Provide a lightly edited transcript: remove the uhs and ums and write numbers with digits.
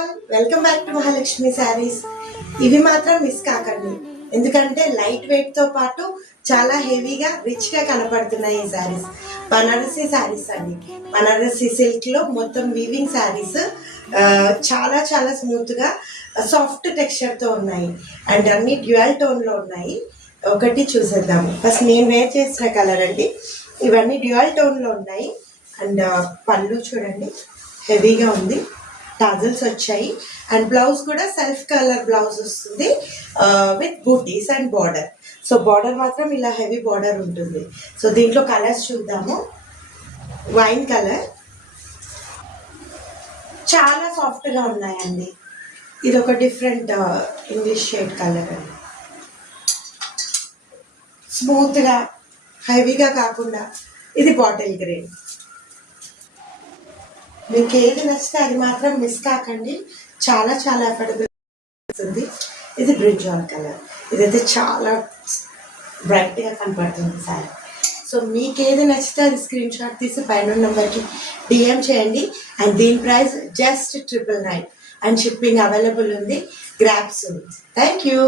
All, welcome back to Mahalakshmi saris. ఇవి మాత్రం miss కాకండి, ఎందుకంటే లైట్ వెయిట్ తో పాటు చాలా హెవీగా రిచ్ గా కనపడుతున్నాయి ఈ శారీస్. బనారసి శారీస్ అండి, బనారసి సిల్క్ లో మొత్తం వీవింగ్ శారీస్. చాలా చాలా స్మూత్ గా సాఫ్ట్ టెక్స్చర్ తో ఉన్నాయి అండ్ అన్ని డ్యూయల్ టోన్ లో ఉన్నాయి. ఒకటి చూసేద్దాము. ఫస్ట్ నేను వేర్ చేసిన కలర్ అండి. ఇవన్నీ డ్యూయల్ టోన్ లో ఉన్నాయి అండ్ పళ్ళు చూడండి హెవీగా ఉంది, టాజల్స్ వచ్చాయి అండ్ బ్లౌజ్ కూడా సెల్ఫ్ కలర్ బ్లౌజ్ వస్తుంది with buttis and border. So border మాత్రం ఇలా హెవీ బార్డర్ ఉంటుంది. సో దీంట్లో కలర్స్ చూద్దాము. వైన్ కలర్ చాలా సాఫ్ట్గా ఉన్నాయండి. ఇది ఒక డిఫరెంట్ ఇంగ్లీష్ షేడ్ కలర్ అండి. స్మూత్గా హెవీగా కాకుండా ఇది బాటిల్ గ్రీన్. మీకు ఏది నచ్చితే అది మాత్రం మిస్ కాకండి, చాలా చాలా అఫోర్డబుల్ ఉంటుంది. ఇది బ్రింజాల్ కలర్, ఇదైతే చాలా బ్రైట్గా కనపడుతుంది సారీ. సో మీకు ఏది నచ్చితే అది స్క్రీన్ షాట్ తీసి పైన నెంబర్కి డిఎం చేయండి. అండ్ దీని price just 999 and shipping available ఉంది. గ్రాప్స్ ఉంది. Thank you.